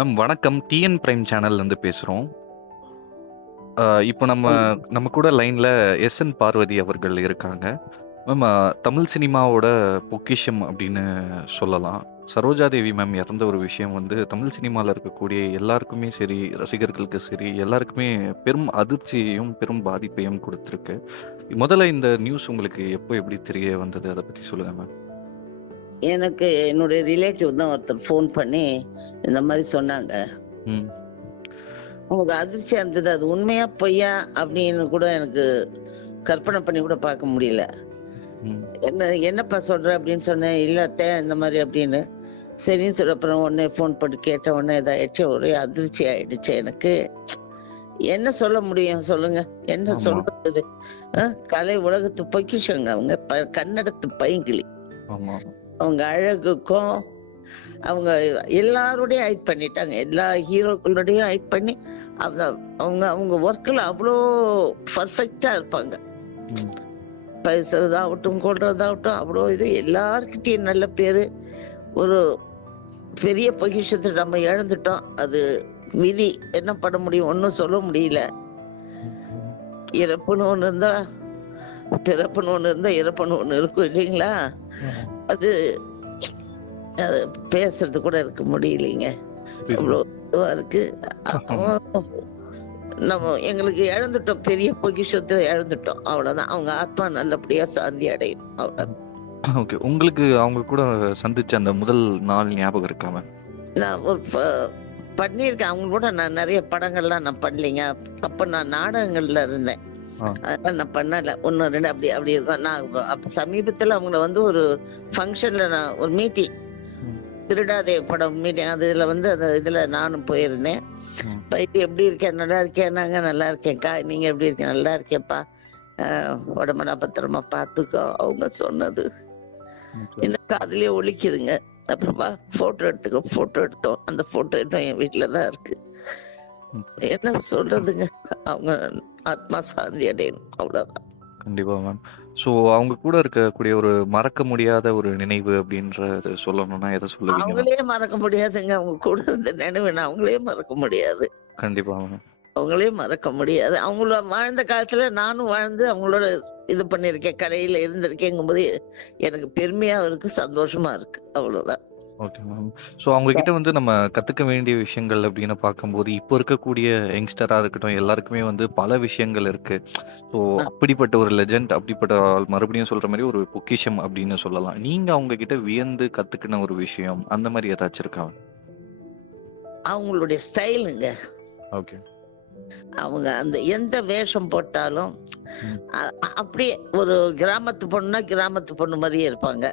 Ma'am வணக்கம். TN prime சேனல்லேருந்து பேசுகிறோம் இப்போ நம்ம நம்ம கூட லைனில் எஸ் என் பார்வதி அவர்கள் இருக்காங்க. மேம் தமிழ் சினிமாவோட பொக்கிஷம் அப்படின்னு சொல்லலாம். சரோஜா தேவி மேம் இறந்த ஒரு விஷயம் வந்து தமிழ் சினிமாவில் இருக்கக்கூடிய எல்லாருக்குமே சரி ரசிகர்களுக்கு சரி எல்லாருக்குமே பெரும் அதிர்ச்சியையும் பெரும் பாதிப்பையும் கொடுத்துருக்கு. முதல்ல இந்த நியூஸ் உங்களுக்கு எப்போ எப்படி தெரிய வந்தது? அதை பற்றி சொல்லுங்கள் மேம். எனக்கு என்னுடைய ரிலேட்டிவ் தான் ஒருத்தர் ஃபோன் பண்ணி இந்த மாதிரி சொன்னாங்க. உங்களுக்கு அதிர்ச்சியா இருந்தது அது உண்மையா பொய்யா அப்படின்னு கூட எனக்கு கற்பனை பண்ணி கூட பார்க்க முடியல. என்ன என்னப்பா சொல்ற அப்படின்னு சொன்னேன் இல்ல அத்தை இந்த மாதிரி அப்படின்னு. சரின்னு சொல்ல அப்புறம் உடனே ஃபோன் பண்ணி கேட்ட உடனே இதாயிடுச்சு ஒரே அதிர்ச்சி ஆயிடுச்சு எனக்கு. என்ன சொல்ல முடியும் சொல்லுங்க. என்ன. சொல்றது? கலை உலகத்து பொக்கிஷங்க அவங்க கன்னடத்து பைங்கிளி ஆமா. அவங்க அழகுக்கும் அவங்க எல்லாரோடையும் ஹைட் பண்ணிட்டாங்க. எல்லா ஹீரோக்களோடையும் ஹைட் பண்ணி அவங்க அவங்க அவங்க ஒர்க்கில் அவ்வளோ பர்ஃபெக்டாக இருப்பாங்க. பேசுறதாகட்டும் கொள்றதாகட்டும் அவ்வளோ இது. எல்லாருக்கிட்டையும் நல்ல பேர். ஒரு பெரிய பொக்கிஷத்தை நம்ம இழந்துட்டோம். அது விதி. என்ன பண்ண முடியும்? ஒன்றும் சொல்ல முடியல. இறப்புன்னு ஒன்று இருந்தா பிறப்புன்னு ஒன்று இருந்தா இறப்புன்னு ஒன்று இருக்கும் இல்லைங்களா? அது பேசுறது கூட இருக்க முடியலைங்க. அவ்வளோ இதுவா இருக்கு. நம்ம எங்களுக்கு இழந்துட்டோம். பெரிய பொக்கிஷத்தை இழந்துட்டோம். அவ்வளவுதான். அவங்க ஆத்மா நல்லபடியா சாந்தி அடையும். அவ்வளவுதான். ஓகே. உங்களுக்கு அவங்க கூட சந்திச்ச அந்த முதல் நாள் ஞாபகம் இருக்கா மேம் நான் ஒரு பண்ணியிருக்கேன். அவங்க கூட நான் நிறைய படங்கள்லாம் நான் பண்ணலைங்க. அப்ப நான் நாடகங்கள்ல இருந்தேன். அதெல்லாம் நான் பண்ணல. ஒன்னு ரெண்டு அப்படி அப்படி இருக்கும் நான் அப்ப- சமீபத்துல அவங்கள வந்து ஒரு ஃபங்க்ஷன்ல நான் ஒரு மீட்டிங். திருடாதே படம் மீட்டிங் அது இதுல வந்து அந்த இதுல நானும் போயிருந்தேன். போயிட்டு எப்படி இருக்கேன்? நல்லா இருக்கேன். நாங்க நல்லா இருக்கேன்க்கா. நீங்க எப்படி இருக்கீங்க? நல்லா இருக்கேன்ப்பா. ஆஹ் உடம்பெல்லாம் பத்திரமா பாத்துக்கோ. அவங்க சொன்னது. என்ன காதுலயே ஒலிக்குதுங்க. அப்புறமா போட்டோ எடுத்துக்கோ. போட்டோ எடுத்தோம். அந்த போட்டோ இன்னும் என் வீட்டுல தான் இருக்கு. என்ன சொல்றதுங்க? அவங்க ஆத்மா சாந்தி அடையணும். அவ்வளவுதான். கண்டிப்பா மேம் ஸோ அவங்க கூட இருக்கக்கூடிய ஒரு மறக்க முடியாத ஒரு நினைவு அப்படின்றது சொல்லணும்னா எதை சொல்லுவீங்க மேம் அவங்களே மறக்க முடியாதுங்க. அவங்க கூட இருந்த நினைவு நான் அவங்களே மறக்க முடியாது. கண்டிப்பா மேம் அவங்களே மறக்க முடியாது. அவங்கள வாழ்ந்த காலத்துல நானும் வாழ்ந்து அவங்களோட இது பண்ணிருக்கேன் கடையில இருந்திருக்கேங்கும் போது எனக்கு பெருமையா இருக்கு சந்தோஷமா இருக்கு. அவ்வளவுதான். ஓகே மேம் ஸோ அவங்க கிட்ட வந்து நம்ம கத்துக்க வேண்டிய விஷயங்கள் அப்படின்னு பார்க்கும்போது இப்போ இருக்கக்கூடிய யங்ஸ்டரா இருக்கட்டும் எல்லாருக்குமே வந்து பல விஷயங்கள் இருக்கு. ஸோ அப்படிப்பட்ட ஒரு லெஜெண்ட் அப்படிப்பட்ட மறுபடியும் சொல்ற மாதிரி ஒரு பொக்கிஷம் அப்படின்னு சொல்லலாம். நீங்க அவங்க கிட்ட வியந்து கத்துக்கின ஒரு விஷயம் அந்த மாதிரி ஏதாச்சும் இருக்கா? அவங்களுடைய ஸ்டைலுங்க. ஓகே அவங்க அந்த எந்த வேஷம் போட்டாலும் அப்படியே ஒரு கிராமத்து பொண்ணுனா கிராமத்து பொண்ணு மாதிரியே இருப்பாங்க.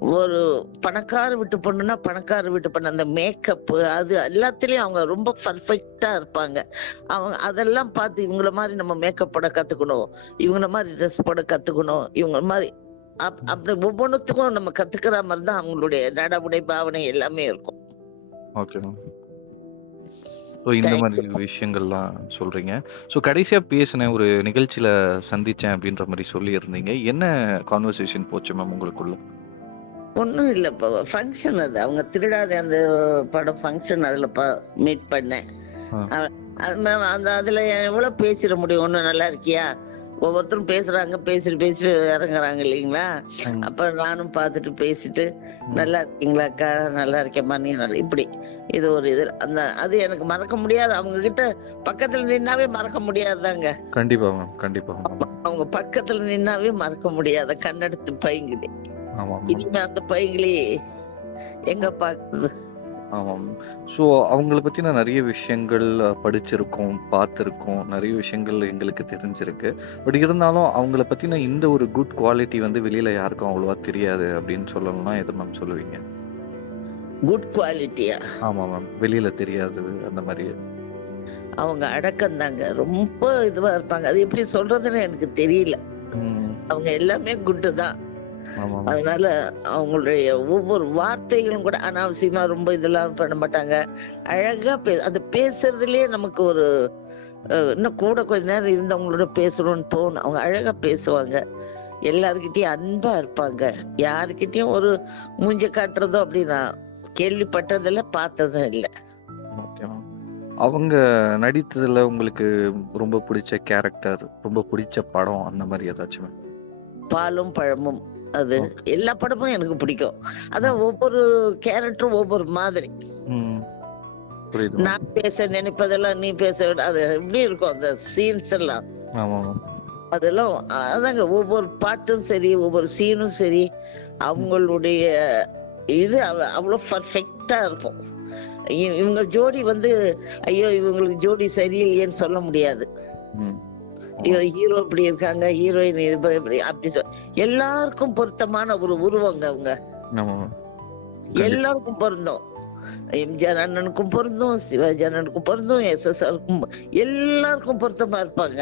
ஒரு பணக்கார வீட்டு பொண்ணுனா பணக்கார வீட்டு பொண்ணு அந்த மேக்கப் அது எல்லாத்துலயும் அவங்க ரொம்ப பர்ஃபெக்டா இருப்பாங்க. அவங்க அதெல்லாம் பார்த்து இவங்கள மாதிரி நம்ம மேக்கப் போட கத்துக்கணும். இவங்கள மாதிரி ட்ரெஸ் போட கத்துக்கணும். இவங்க மாதிரி அப்- அப்படி ஒவ்வொன்றுத்துக்கும் நம்ம கத்துக்கிற மாதிரி தான் அவங்களுடைய நடவுடை பாவனை எல்லாமே இருக்கும். ஓகே இந்த மாதிரி விஷயங்கள்லாம் சொல்றீங்க. ஸோ கடைசியா பேசின ஒரு நிகழ்ச்சியில சந்திச்சேன் அப்படின்ற மாதிரி சொல்லியிருந்தீங்க. என்ன கான்வர்சேஷன் போச்சு மேம் உங்களுக்குள்ள? ஒண்ணும் இல்ல. இப்போ ஃபங்க்ஷன் அது. அவங்க திருடாத அந்த படம் ஃபங்க்ஷன் அதுல மீட் பண்ணேன். அந்த அதுல எவ்வளவு பேசிட முடியும்? ஒண்ணும் நல்லா இருக்கியா? ஒவ்வொருத்தரும் பேசுறாங்க. பேசிட்டு பேசிட்டு இறங்குறாங்க இல்லைங்களா. அப்ப நானும் பார்த்துட்டு பேசிட்டு நல்லா இருக்கீங்களா அக்கா? நல்லா இருக்கேம்மா நீ நல்லா இப்படி. இது ஒரு இது. அந்த அது எனக்கு மறக்க முடியாது. அவங்க கிட்ட பக்கத்துல நின்னாவே மறக்க முடியாதுதாங்க. கண்டிப்பா கண்டிப்பா அவங்க பக்கத்துல நின்னாவே மறக்க முடியாத கண்ணெடுத்து மேம் இனிமே அந்த பைங்கிலி எங்க பாக்குறது ஆமாம். ஸோ அவங்கள பற்றின நிறைய விஷயங்கள் படிச்சிருக்கோம் பார்த்துருக்கோம். நிறைய விஷயங்கள் எங்களுக்கு தெரிஞ்சிருக்கு. பட் இருந்தாலும் அவங்கள பற்றின இந்த ஒரு குட் குவாலிட்டி வந்து வெளியில் யாருக்கும் அவ்வளோவா தெரியாது அப்படின்னு சொல்லணும்னா எது மேம் சொல்லுவீங்க? குட் குவாலிட்டியா ஆமாம் மேம் வெளியில் தெரியாது அந்த மாதிரி. அவங்க அடக்கம் தாங்க ரொம்ப இதுவா இருப்பாங்க. அது எப்படி சொல்றதுன்னு எனக்கு தெரியல. அவங்க எல்லாமே குட்டு தான். அதனால அவங்களுடைய ஒவ்வொரு வார்த்தைகளும் கூட அனாவசியமா ரொம்ப இதெல்லாம் பண்ண மாட்டாங்க. அழகா பே அது பேசுறதுலயே நமக்கு ஒரு இன்னும் கூட கொஞ்ச நேரம் இருந்தவங்களோட பேசணும்னு தோணும். அவங்க அழகா பேசுவாங்க. எல்லார்கிட்டயும் அன்பா இருப்பாங்க. யாருக்கிட்டயும் ஒரு மூஞ்ச காட்டுறதோ அப்படி நான் கேள்விப்பட்டதில்ல பார்த்ததும் இல்லை. அவங்க நடித்ததுல உங்களுக்கு ரொம்ப பிடிச்ச கேரக்டர், ரொம்ப பிடிச்ச படம் அந்த மாரி ஏதாச்சும்? பாலும் பழமும். அது. எல்லா படமும் எனக்கு பிடிக்கும். அதான் ஒவ்வொரு கேரக்டரும் ஒவ்வொரு மாதிரி. நான் பேச நினைப்பதெல்லாம் நீ பேச அது எப்படி இருக்கும் அந்த சீன்ஸ் எல்லாம். அதெல்லாம் அதாங்க ஒவ்வொரு பாட்டும் சரி, ஒவ்வொரு சீனும் சரி, அவங்களுடைய இது அவ அவ்வளோ பர்ஃபெக்ட்டா இருக்கும். இவங்க ஜோடி வந்து, ஐயோ! இவங்களுக்கு ஜோடி சரியில்லையேன்னு சொல்ல முடியாது. ஹீரோ இப்படி இருக்காங்க, ஹீரோயின் இது அப்படி எல்லாருக்கும் பொருத்தமான ஒரு உருவங்க அவங்க. எல்லாருக்கும் பொருந்தும். எம்ஜிஆர் அண்ணனுக்கும் பொருந்தும், சிவாஜி அண்ணனுக்கும் பொருந்தும், எஸ்.எஸ்.ஆருக்கும் எல்லாருக்கும் பொருத்தமா இருப்பாங்க.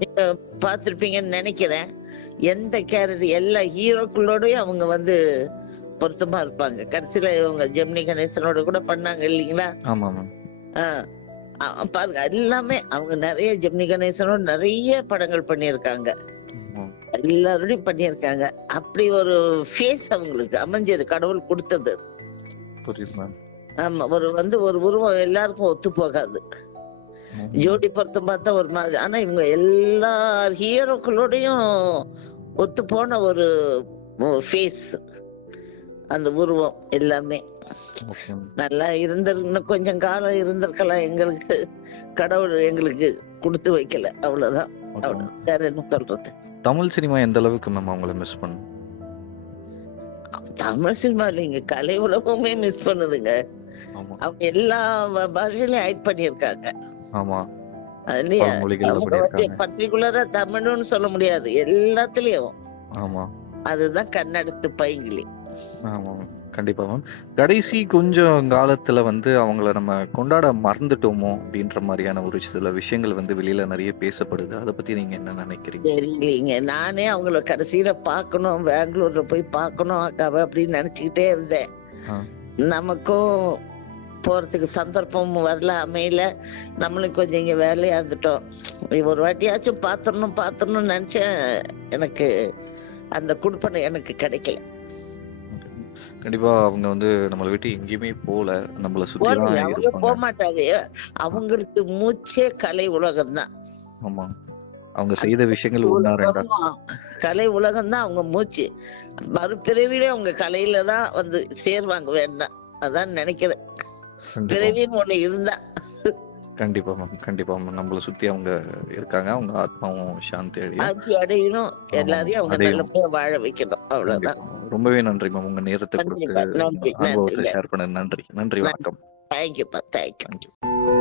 நீங்க பார்த்திருப்பீங்கன்னு நெனைக்கிறேன். எந்த கேரக்டர் எல்லா ஹீரோக்களோடயும் அவங்க வந்து பொருத்தமா இருப்பாங்க. கடைசியில இவங்க ஜெமினி கணேசனோட கூட பண்ணாங்க இல்லீங்களா? ஆமா மேம். பாருங்க எல்லாமே அவங்க நெறைய ஜெமினி கணேசனோட நெறைய படங்கள் பண்ணியிருக்காங்க. எல்லாரோடையும் பண்ணியிருக்காங்க. அப்படி ஒரு ஃபேஸ் அவங்களுக்கு அமைஞ்சது. கடவுள் குடுத்தது. ஆமா. ஒரு வந்து ஒரு உருவம் எல்லாருக்கும் ஒத்து போகாது. ஜோடி பொருத்தம் பார்த்தா ஒரு மாதிரி. ஆனா இவங்க எல்லா ஹீரோக்களோடையும் ஒத்து போன ஒரு ஃபேஸ். அந்த உருவம் எல்லாமே. நல்லா இருந்திரு இன்னும் கொஞ்சம் காலம் இருந்திருக்கலாம் எங்களுக்கு. கடவுள் எங்களுக்கு குடுத்து வைக்கல. அவ்வளவுதான். அவ்வளவு. வேற என்ன சொல்றது? தமிழ் சினிமா எந்த அளவுக்கு மேம் அவங்கள மிஸ் பண்ணும்? தமிழ் சினிமா இல்லைங்க. கலை உலகமே மிஸ் பண்ணுதுங்க. அவங்க எல்லா பாஷையிலயும் ஆக்ட் பண்ணியிருக்காங்க. ஆமா. அதுலயே. பர்ட்டிகுலரா தமிழ்ன்னு சொல்ல முடியாது. எல்லாத்துலயும். ஆமா. அதுதான் கண்ணெடுத்து பைங்கிளி. கண்டிப்பா மேம். கடைசி கொஞ்சம் காலத்துல வந்து அவங்கள நம்ம கொண்டாட மறந்துட்டோமோ! அப்டின்ற மாரியான ஒரு சில விஷயங்கள் வந்து வெளியில நெறைய பேசப்படுது. அத பத்தி நீங்க என்ன நெனைக்கிறீங்க? தெரியலீங்க. நானே அவங்கள கடைசியில பார்க்கணும், பெங்களூர்ல போய் பார்க்கணும் அக்காவ அப்படின்னு நெனச்சுக்கிட்டே இருந்தேன். நமக்கும் போறதுக்கு சந்தர்ப்பம் வரல, அமையல. நம்மளும் கொஞ்சம் இங்க வேலையா இருந்துட்டோம். ஒரு வாட்டியாச்சும் பாத்துரணும் பாத்துரணும்னு நெனச்சேன். எனக்கு அந்த குடுப்பனை எனக்கு கிடைக்கல. கண்டிப்பா அவங்க வந்து நம்மள விட்டு எங்கேயுமே போல. நம்மள சுத்தி அவங்க இருப்பாங்க. போமாட்டாங்க. அவங்களுக்கு மூச்சே கலை உலகம் தான். ஆமா. அவங்க செய்த விஷயங்கள் 1 2 ஆமா. கலை உலகம் தான் அவங்க மூச்சு. மறுபிறவிலே அவங்க கலையில தான் வந்து சேருவாங்க வேணும்னா. அதான் நெனைக்கிறேன். பிறவின்னு ஒண்ணு இருந்தா. கண்டிப்பா மேம். கண்டிப்பா மேம். நம்மள சுத்தி அவங்க இருக்காங்க. அவங்க ஆத்மாவும் சாந்தி அடையும். அடையணும். எல்லாரையும் அவங்க. நல்லபடியா வாழ வைக்கணும். அவ்வளவுதான். ரொம்பவே நன்றி மேம். உங்க நேரத்த குடுத்து. அனுபவத்த. ஷேர் பண்ணது நன்றி. நன்றி. வணக்கம். தேங்க்யூப்பா. Thank you. Thank you.